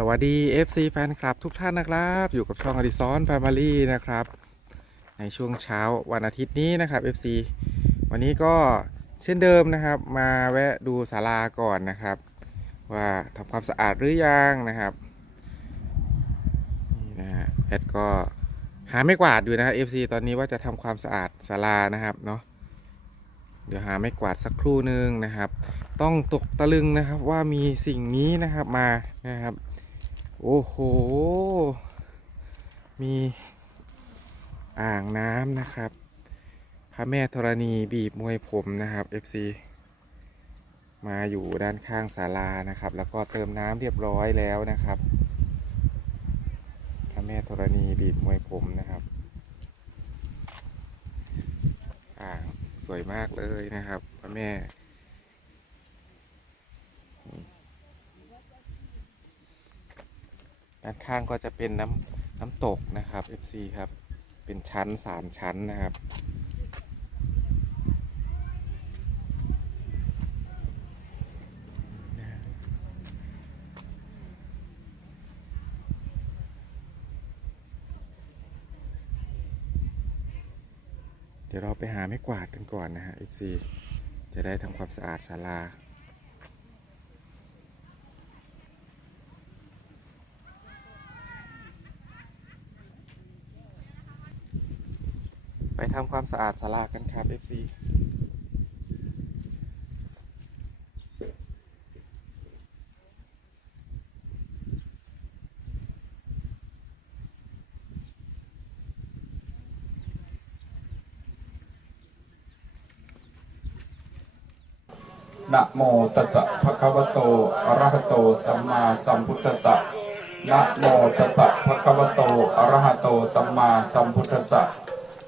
สวัสดี FC แฟนคลับทุกท่านนะครับ อยู่กับช่องอดิซอนแฟมิลี่นะครับ ในช่วงเช้าวันอาทิตย์นี้นะครับ FC วันนี้ก็เช่นเดิมนะครับ มาแวะดูศาลาก่อนนะครับ ว่าทำความสะอาดหรือยังนะครับนี่นะฮะแอดก็หาไม่กวาดอยู่นะครับ FC ตอนนี้ว่าจะทำความสะอาดศาลานะครับเนาะเดี๋ยวหาไม่กวาดสักครู่นึงนะครับ ต้องตกตะลึงนะครับว่ามีสิ่งนี้นะครับมานะครับ โอ้โห มีอ่างน้ำนะครับ พระแม่ธรณีบีบมวยผมนะครับ FC มาอยู่ด้านข้างศาลานะครับ แล้วก็เติมน้ำเรียบร้อยแล้วนะครับ พระแม่ธรณีบีบมวยผมนะครับ อ่างสวยมากเลยนะครับ พระแม่ ด้านข้างก็จะเป็นน้ำน้ำตกนะครับ FC ครับ เป็นชั้นสามชั้นนะครับ เดี๋ยวเราไปหาไม้กวาดกันก่อนนะฮะ FC จะได้ทำความสะอาดศาลา ทำความสะอาดศาลากันครับ FC นะโมตัสสะภะคะวะโต อะระหะโต สัมมาสัมพุทธัสสะ นะโมตัสสะภะคะวะโต อะระหะโต สัมมาสัมพุทธัสสะ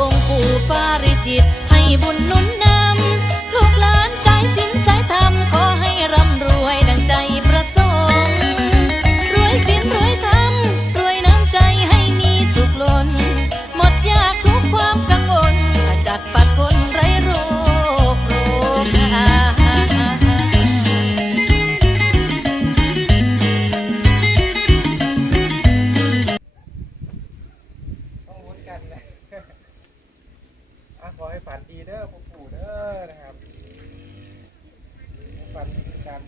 องค์ปู่ปาริจิต ให้บุญนุนน การ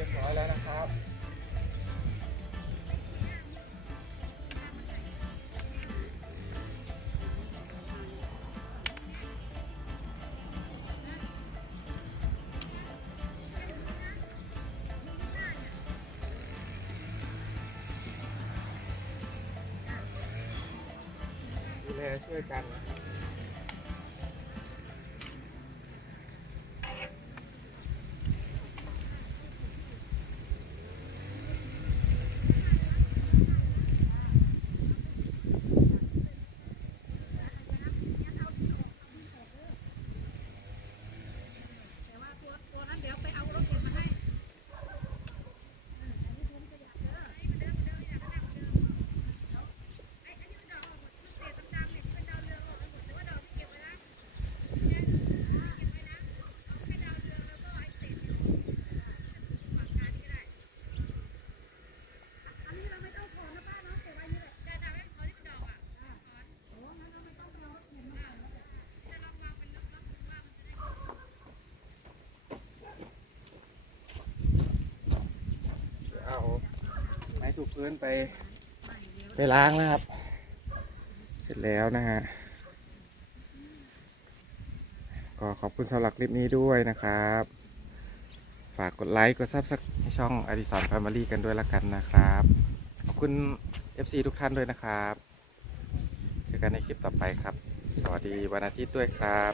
รียบร้อยแล้วนะครับดูแลช่วยกัน ถูกพื้นไป ไปล้างนะครับ เสร็จแล้วนะฮะก็ขอบคุณสำหรับคลิปนี้ด้วยนะครับ ฝากกดไลค์กดซับสไครต์ให้ช่องอดิสรแฟมิลี่กันด้วยละกันนะครับ ขอบคุณ FC ทุกท่านด้วยนะครับเจอกันในคลิปต่อไปครับ สวัสดีวันอาทิตย์ด้วยครับ